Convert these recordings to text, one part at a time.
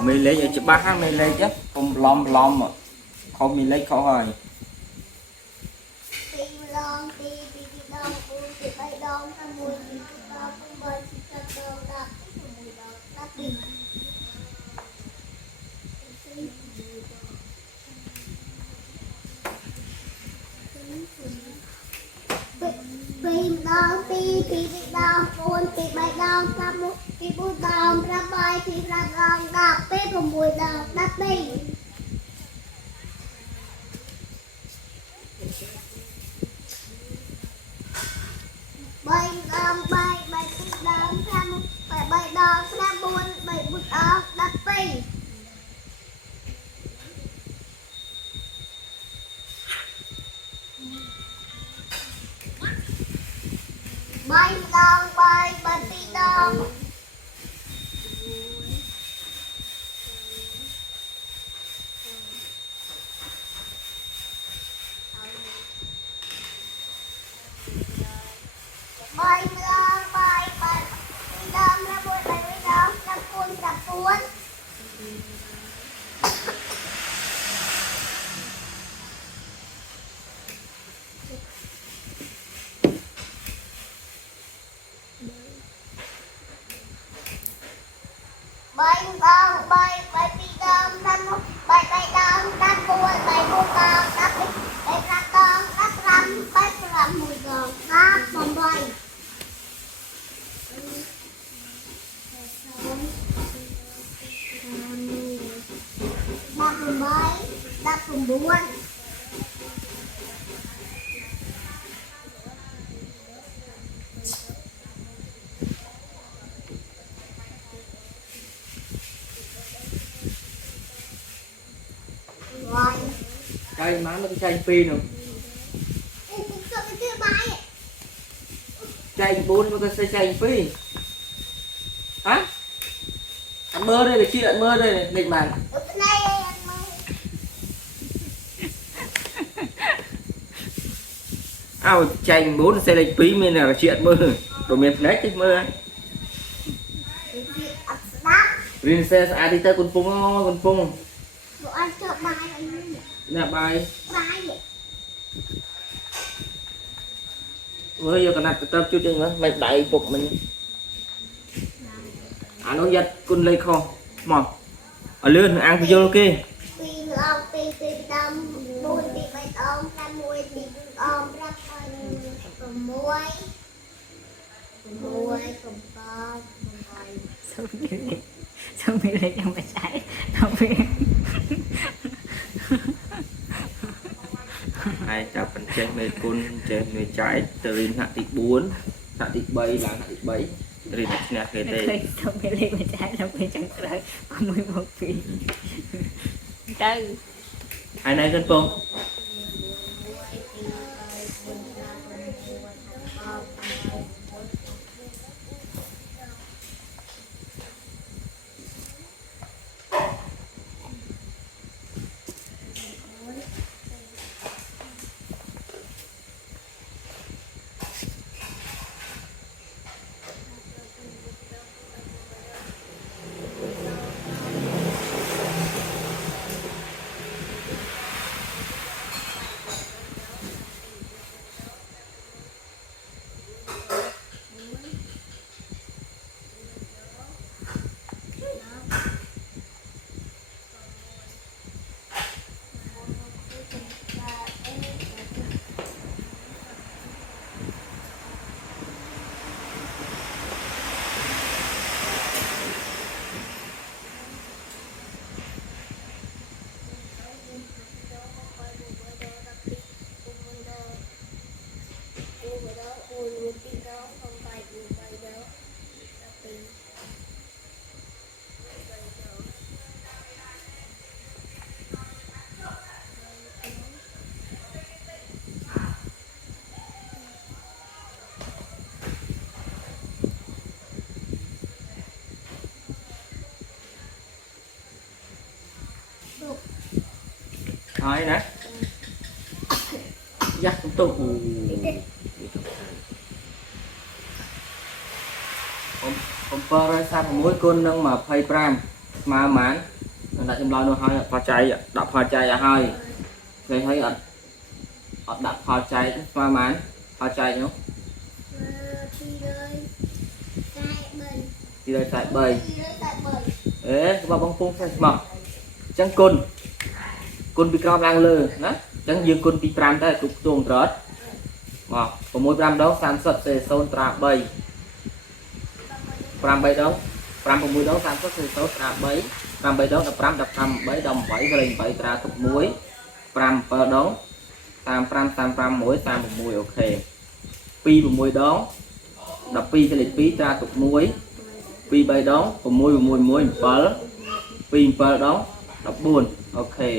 mình lấy ở chỗ ba mình lấy chứ không lom mà không mình lấy khó rồi Pin đong pi đong buồn pi bay đong ra mu pi bu đong ra bay pi ra đong đạp pi cùng mùi đong đạp pi bay đong bay pi đong ra mu bay đong ra buồn bay bu đong đạp pi bay đong bay pi đong bay đong bay pi đong ra buồn bay pi đong đạp buồn bay đong bay pi đong ra mu bay đong đạp buồn bay bu đong đạp pi bay ra đong đạp ram bay ram mùi đong đạp bom bay đạp buồn cây má nó chanh phi nữa chanh bốn nó có chanh phi hả ăn mơ đây là chi ăn mơ đây này lịch màn ao chanh bốn xe lịch phí mình là chuyện mơ đồ miền đấy chứ mơ princess Adita con phung nè bài với giờ cái tập chút chừng nữa mày đại phục mình nó giật con lấy kho mòn ở lươn ăn vô ok xong rồi lấy cho mày trái không biết hai chào phần trên người côn trên người trái từ hạ tịch 4 hạ tịch 7 là hạ tịch 7 từ nè cái tê xong rồi lấy mày trái xong rồi chẳng tới có 11 phí tư ai này dân phong Thôi nè យ៉ាស់ទៅ736គុណនឹង25ស្មើប៉ុន្មានដាក់ចម្លើយនោះហើយផលចៃដាក់ផលចៃឲ្យហើយឃើញហើយអត់ដាក់ផលចៃស្មើប៉ុន្មានផលចៃនោះ243អេបើបងពងផ្សេងស្មោះអញ្ចឹងគុណពីក្រោមឡើងលើណាអញ្ចឹងយើងគុណពី5ទៅគ្រប់ខ្ទង់ត្រត់មក6 5ដង30សេ0ត្រា3 5 3ដង 5 6ដង30សេ0ត្រា3 8ដង15 15 8 18លេខ8ត្រាទុក1 5 7ដង 35 35 1 36អូខេ2 6ដង 12លេខ2ត្រាទុក1 2 3ដង 6 6 1 7 2 7ដង 14អូខេ0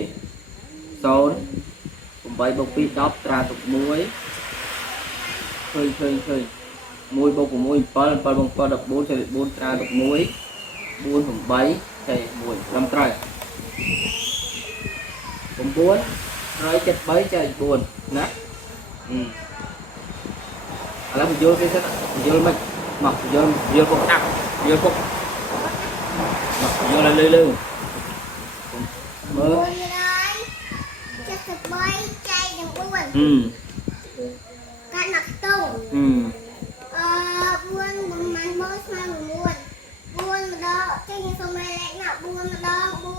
8បូក2 10ត្រាទុក1ឃើញ1បូក6 7 7បូក7 14ចេះ4ត្រាទុក1 4 8ចេះ1ត្រឹមត្រូវ973ចេះ4ណាឥឡូវបញ្យល់គេសិនបញ្យល់មិនមកបញ្យល់ពុកដាក់បញ្យល់ពុកមកបញ្យល់លើលើមើល473ចែកនឹង4កាត់ដាក់ខ្ទង់4មិនម៉ានមើលស្មើ9 4ម្ដងចេញសុំលេខណា4ម្ដង4 4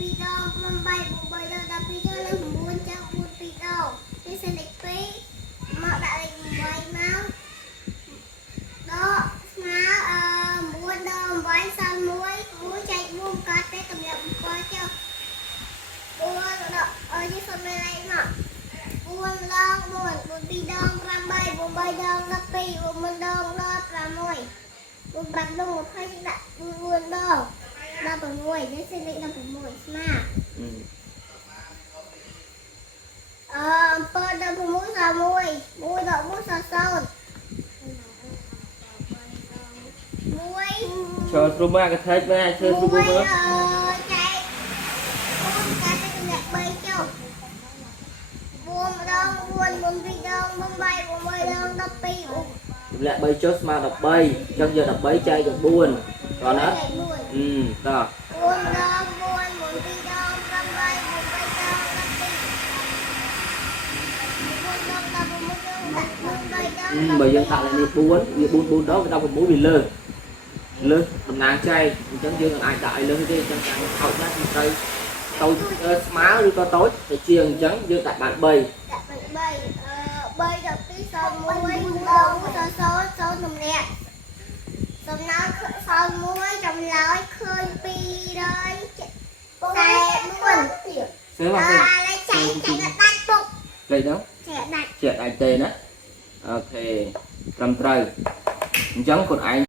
2ដង8 8ដង12ដងលើ9ចឹង4 2ដងនេះសិនលេខ2មកដាក់លេខ8មកដកស្មើ9ដង8សំ1ចែក4កាត់ទេតម្រាំ7ចុះ4ដកនេះសុំលេខមក4ដង4 4 2ដង8 8ដង12 4ដង16 4 5ដង20ដាក់4ដង16នេះសិនលេខ16ស្មើ7ដង6សា1 1ដក1សា0 1ចូលព្រមមកកថេកមើលឲ្យធ្វើព្រមមើលចែក4កាត់ទៅអ្នក3ចុះ4ដង4 4 2ដង8 8ដង12ទម្លាក់3ចុះស្មើ13ចឹងយក13ចែកទៅ4còn đó តោះ4ដង4 4 2ដង8 4 8ដង12 4ដងបើយើងដាក់លេខនេះ4វា4 4ដងវា16វាលើតំណាងចែកអញ្ចឹងយើងអាចដាក់ឲ្យលើទេអញ្ចឹងខាងថោចណាស់គឺត្រូវតូចស្មើឬក៏តូចតែជាអញ្ចឹងយើងដាក់បាន3ដាក់បាន3 3 12 01 ដង0 0ទម្លាក់សំណើ01ចម្លើយឃើញ244ស្មើមកលេខចែកដាច់ពុកលេខហ្នឹងចែកដាច់ទេណាអូខេត្រឹមត្រូវអញ្ចឹងខ្លួនឯង